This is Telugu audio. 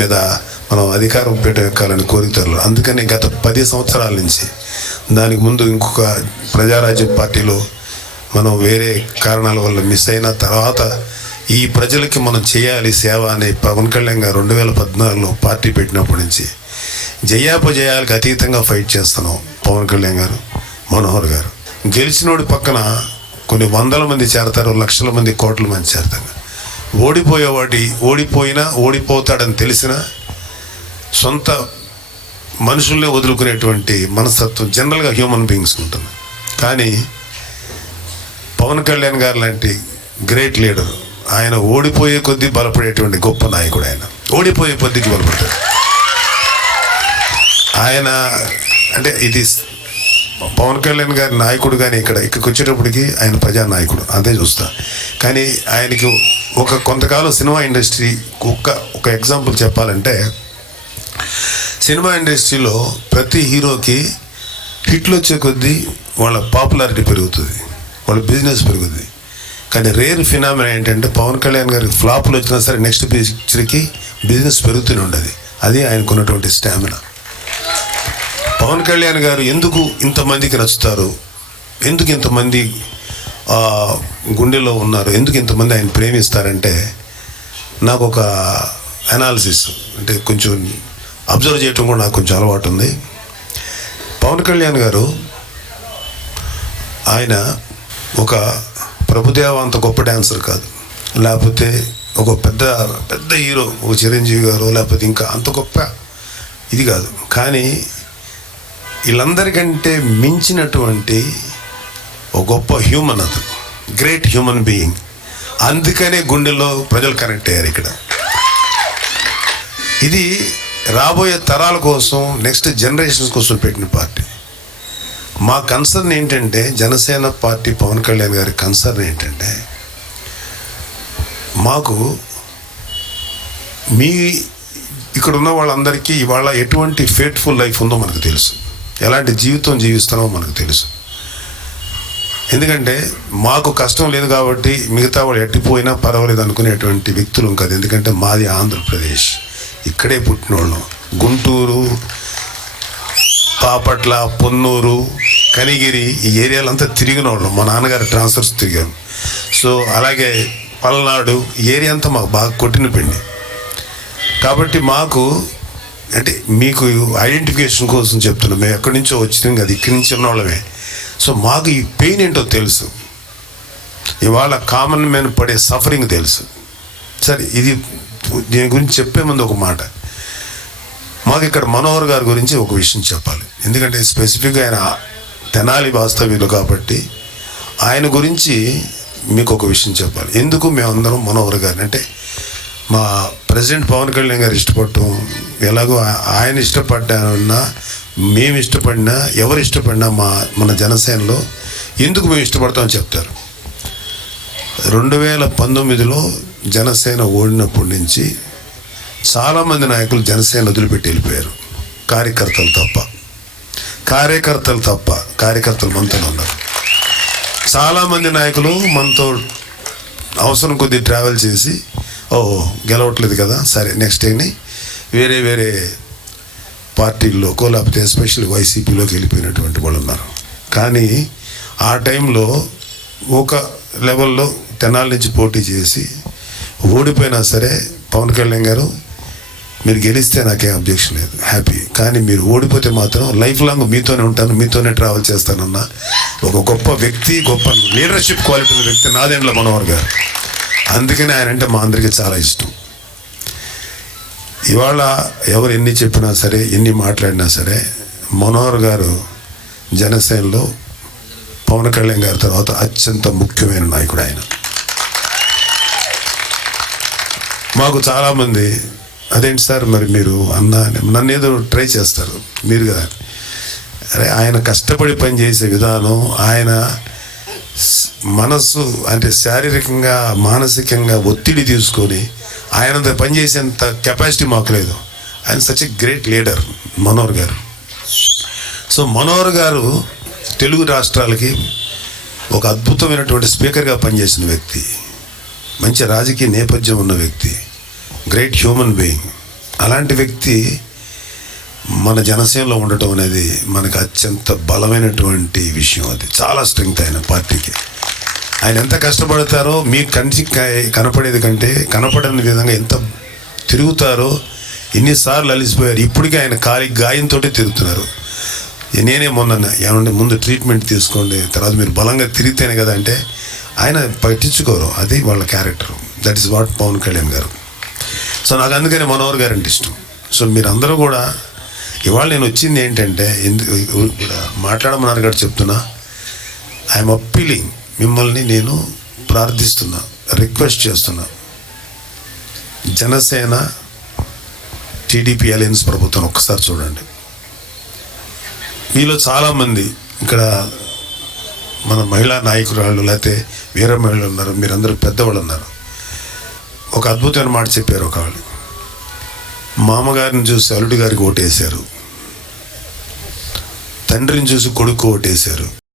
మీద మనం అధికారం పెట్టాలని కోరుతారు. అందుకని గత 10 సంవత్సరాల నుంచి, దానికి ముందు ఇంకొక ప్రజారాజ్యం పార్టీలో మనం వేరే కారణాల వల్ల మిస్ అయిన తర్వాత ఈ ప్రజలకి మనం చేయాలి సేవ అనే పవన్ కళ్యాణ్ గారు 2014లో పార్టీ పెట్టినప్పటి నుంచి జయాపజయాలకు అతీతంగా ఫైట్ చేస్తున్నాం. పవన్ కళ్యాణ్ గారు, మనోహర్ గారు గెలిచినోడి పక్కన కొన్ని వందల మంది చేరతారు, లక్షల మంది, కోట్ల మంది చేరతారు. ఓడిపోయినా ఓడిపోతాడని తెలిసిన సొంత మనుషుల్నే వదులుకునేటువంటి మనస్తత్వం జనరల్గా హ్యూమన్ బీయింగ్స్ ఉంటుంది. కానీ పవన్ కళ్యాణ్ గారు లాంటి గ్రేట్ లీడర్, ఆయన ఓడిపోయే కొద్దీ బలపడేటువంటి గొప్ప నాయకుడు. ఆయన ఓడిపోయే కొద్దికి బలపడతాడు. ఆయన అంటే ఇది పవన్ కళ్యాణ్ గారి నాయకుడు. కానీ ఇక్కడికి వచ్చేటప్పటికి ఆయన ప్రజానాయకుడు, అంతే చూస్తా. కానీ ఆయనకి కొంతకాలం సినిమా ఇండస్ట్రీ ఒక ఎగ్జాంపుల్ చెప్పాలంటే, సినిమా ఇండస్ట్రీలో ప్రతి హీరోకి హిట్లు వచ్చే కొద్దీ వాళ్ళ పాపులారిటీ పెరుగుతుంది, వాళ్ళ బిజినెస్ పెరుగుతుంది. కానీ రేర్ ఫినామినా ఏంటంటే పవన్ కళ్యాణ్ గారికి ఫ్లాపులు వచ్చినా సరే నెక్స్ట్ పిక్చర్కి బిజినెస్ పెరుగుతూనే ఉండదు. అది ఆయనకు ఉన్నటువంటి స్టామినా. పవన్ కళ్యాణ్ గారు ఎందుకు ఇంతమందికి నచ్చుతారు, ఎందుకు ఇంతమంది గుండెలో ఉన్నారు, ఎందుకు ఇంతమంది ఆయన ప్రేమిస్తారంటే, నాకు ఒక అనాలిసిస్ అంటే కొంచెం అబ్జర్వ్ చేయటం కూడా నాకు కొంచెం అలవాటు ఉంది. పవన్ కళ్యాణ్ గారు ఆయన ఒక ప్రభుదేవ అంత గొప్ప డాన్సర్ కాదు, లేకపోతే ఒక పెద్ద పెద్ద హీరో ఒక చిరంజీవి గారు, లేకపోతే ఇంకా అంత గొప్ప ఇది కాదు. కానీ వీళ్ళందరికంటే మించినటువంటి ఒక గొప్ప హ్యూమన్, అతను గ్రేట్ హ్యూమన్ బీయింగ్. అందుకనే గుండెల్లో ప్రజలు కనెక్ట్ అయ్యారు. ఇక్కడ ఇది రాబోయే తరాల కోసం, నెక్స్ట్ జనరేషన్స్ కోసం పెట్టిన పార్టీ. మా కన్సర్న్ ఏంటంటే, జనసేన పార్టీ పవన్ కళ్యాణ్ గారి కన్సర్న్ ఏంటంటే, మాకు ఇక్కడ ఉన్న వాళ్ళందరికీ ఇవాళ ఎటువంటి ఫేట్ఫుల్ లైఫ్ ఉందో మనకు తెలుసు, ఎలాంటి జీవితం జీవిస్తున్నామో మనకు తెలుసు. ఎందుకంటే మాకు కష్టం లేదు కాబట్టి మిగతా వాళ్ళు ఎట్టిపోయినా పర్వాలేదు అనుకునేటువంటి వ్యక్తులు కాదు. ఎందుకంటే మాది ఆంధ్రప్రదేశ్, ఇక్కడే పుట్టినోళ్ళం. గుంటూరు, బాపట్ల, పొన్నూరు, కనిగిరి ఈ ఏరియాలంతా తిరిగిన వాళ్ళం. మా నాన్నగారు ట్రాన్స్ఫర్స్ తిరిగారు. సో అలాగే పల్నాడు ఈ ఏరియా అంతా మాకు బాగా కొట్టిన పిండి. కాబట్టి మాకు అంటే మీకు ఐడెంటిఫికేషన్ కోసం చెప్తున్నాం, మేము ఎక్కడి నుంచో వచ్చినాం కదా, ఇక్కడి నుంచి ఉన్న వాళ్ళమే. సో మాకు ఈ పెయిన్ ఏంటో తెలుసు, ఇవాళ కామన్ మ్యాన్ పడే సఫరింగ్ తెలుసు. సరే, ఇది దీని గురించి చెప్పే ముందు ఒక మాట, మాకు ఇక్కడ మనోహర్ గారి గురించి ఒక విషయం చెప్పాలి. ఎందుకంటే స్పెసిఫిక్గా ఆయన తెనాలి వాస్తవ్యులు కాబట్టి ఆయన గురించి మీకు ఒక విషయం చెప్పాలి. ఎందుకు మేమందరం మనోహర్ గారిని అంటే, మా ప్రెసిడెంట్ పవన్ కళ్యాణ్ గారు ఇష్టపడటం, ఎలాగో ఆయన ఇష్టపడ్డా, మేము ఇష్టపడినా, ఎవరు ఇష్టపడినా మన జనసేనలో ఎందుకు మేము ఇష్టపడతామని చెప్తారు. 2019లో జనసేన ఓడినప్పటి నుంచి చాలామంది నాయకులు జనసేన వదిలిపెట్టి వెళ్ళిపోయారు, కార్యకర్తలు తప్ప. కార్యకర్తలు మనతో ఉన్నారు. చాలామంది నాయకులు మనతో అవసరం కొద్దీ ట్రావెల్ చేసి, గెలవట్లేదు కదా, సరే నెక్స్ట్ ఏంటి వేరే పార్టీల్లోకో లేకపోతే ఎస్పెషల్లీ వైసీపీలోకి వెళ్ళిపోయినటువంటి వాళ్ళు ఉన్నారు. కానీ ఆ టైంలో ఒక లెవెల్లో తెనాలి నుంచి పోటీ చేసి ఓడిపోయినా సరే పవన్ కళ్యాణ్ గారు, మీరు గెలిస్తే నాకేం అబ్జెక్షన్ లేదు, హ్యాపీ. కానీ మీరు ఓడిపోతే మాత్రం లైఫ్ లాంగ్ మీతోనే ఉంటాను, మీతోనే ట్రావెల్ చేస్తానన్న ఒక గొప్ప వ్యక్తి, గొప్ప లీడర్షిప్ క్వాలిటీ ఉన్న వ్యక్తి నాదెండ్ల మనోహర్ గారు. అందుకని ఆయన అంటే మా అందరికీ చాలా ఇష్టం. ఇవాళ ఎవరు ఎన్ని చెప్పినా సరే, ఎన్ని మాట్లాడినా సరే, మనోహర్ గారు జనసేనలో పవన్ కళ్యాణ్ గారి తర్వాత అత్యంత ముఖ్యమైన నాయకుడు ఆయన. మాకు చాలామంది అదేంటి సార్ మరి మీరు నన్ను ఏదో ట్రై చేస్తారు మీరు కదా. అరే, ఆయన కష్టపడి పనిచేసే విధానం, ఆయన మనస్సు అంటే శారీరకంగా మానసికంగా ఒత్తిడి తీసుకొని ఆయన పనిచేసేంత కెపాసిటీ మాకు లేదు. ఆయన such a great leader Manohar గారు. సో మనోహర్ గారు తెలుగు రాష్ట్రాలకి ఒక అద్భుతమైనటువంటి స్పీకర్గా పనిచేసిన వ్యక్తి, మంచి రాజకీయ నేపథ్యం ఉన్న వ్యక్తి, గ్రేట్ హ్యూమన్ బీయింగ్. అలాంటి వ్యక్తి మన జనసేనలో ఉండటం అనేది మనకు అత్యంత బలమైనటువంటి విషయం. అది చాలా స్ట్రెంగ్త్ ఆయన పార్టీకి. ఆయన ఎంత కష్టపడతారో మీ కంటికి కనపడేది కంటే కనపడని విధంగా ఎంత తిరుగుతారో, ఎన్నిసార్లు అలిసిపోయారు. ఇప్పటికీ ఆయన కాలి గాయంతో తిరుగుతున్నారు. నేనే మొన్న ఏమంటే ముందు ట్రీట్మెంట్ తీసుకోండి, తర్వాత మీరు బలంగా తిరిగితేనే కదా అంటే ఆయన పట్టించుకోరు. అది వాళ్ళ character. That is what Pavan Kalyan garu. So నాకు అందుకని మనోహర్ గారు అంటే ఇష్టం. సో మీరందరూ కూడా ఇవాళ నేను వచ్చింది ఏంటంటే, ఎందుకు కూడా మాట్లాడమన్నారు కూడా చెప్తున్నా, ఐఎమ్ అప్పీలింగ్, మిమ్మల్ని నేను ప్రార్థిస్తున్నా, రిక్వెస్ట్ చేస్తున్నా, జనసేన టీడీపీ అలయన్స్ ప్రభుత్వం ఒక్కసారి చూడండి. మీలో చాలామంది ఇక్కడ మన మహిళా నాయకురాళ్ళు లేకపోతే వీర మహిళలు ఉన్నారు, మీరందరూ పెద్దవాళ్ళు ఉన్నారు. ఒక అద్భుతమైన మాట చెప్పారు. ఒకవాళ్ళు మామగారిని చూసి అల్లుడి గారికి ఓటేశారు, తండ్రిని చూసి కొడుకు ఓటేశారు,